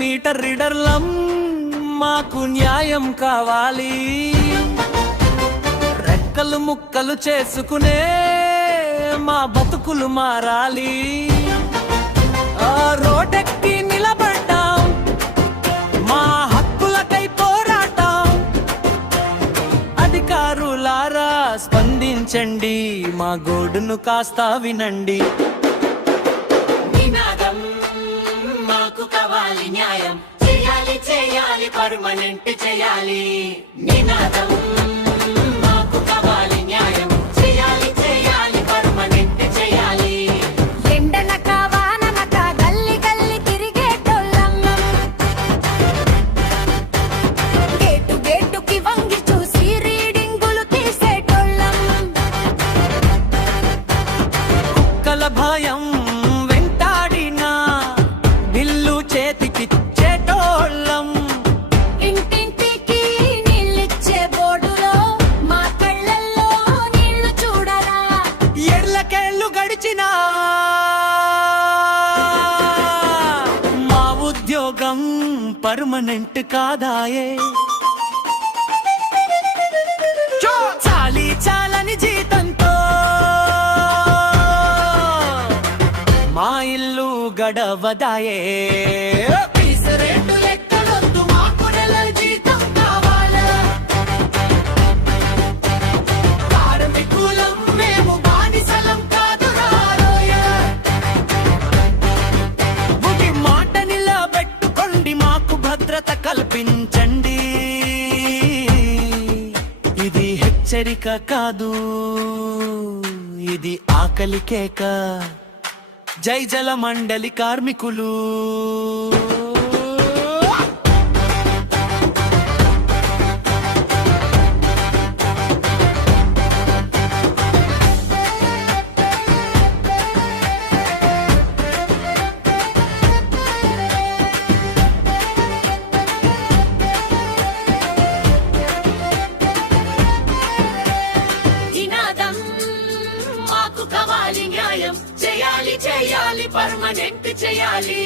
Metre రీడర్లం మాకు న్యాయం కావాలి. రెక్కలు ముక్కలు చేసుకునే మా బతుకులు మారాలి. ఆ రోడ్డెక్కి నిలబడ్డాం, మా హక్కులకై పోరాటం. అధికారులారా స్పందించండి, మా గోడును కాస్త వినండి. నినాదం మాకు కావాలి, న్యాయం చేయాలి చేయాలి పర్మనెంట్ చేయాలి. నినాదం మాకు కావాలి, న్యాయం చేయాలి చేయాలి పర్మనెంట్ చేయాలి. ఎండనక వాననక గల్లి గల్లి తిరిగేటోళ్ళం, గేటు గేటుకి వంగి చూసి రీడింగులు తీసేటోళ్ళం. కుక్కల భయం వెంటాడినా బిల్లు చేతికిచ్చేటోళ్ళం. ఇంటింటికి నీళ్ళిచ్చే బోర్డులో మా కళ్ళల్లో నీళ్లు చూడరా. ఎడ్లకేళ్ళు గడిచినా మా ఉద్యోగం పర్మనెంట్ కాదాయే. చాలీ చాలని జీతంతో మా ఇల్లు గడవదాయే. ఫీజు రేటు ఎక్కడొద్దు, మాకు నెల జీతం కావాలా. కార్మికులం మేము, బానిసలం కాదు రారోయ. ముగి మాట నిలబెట్టుకోండి, మాకు భద్రత కల్పించండి. ఇది హెచ్చరిక కాదు, ఇది ఆకలి కేక. జై జల మండలి కార్మికులు. నినాదం మాకు కావాలి, న్యాయం చేయాలి చేయాలి పర్మనెంట్ చేయాలి.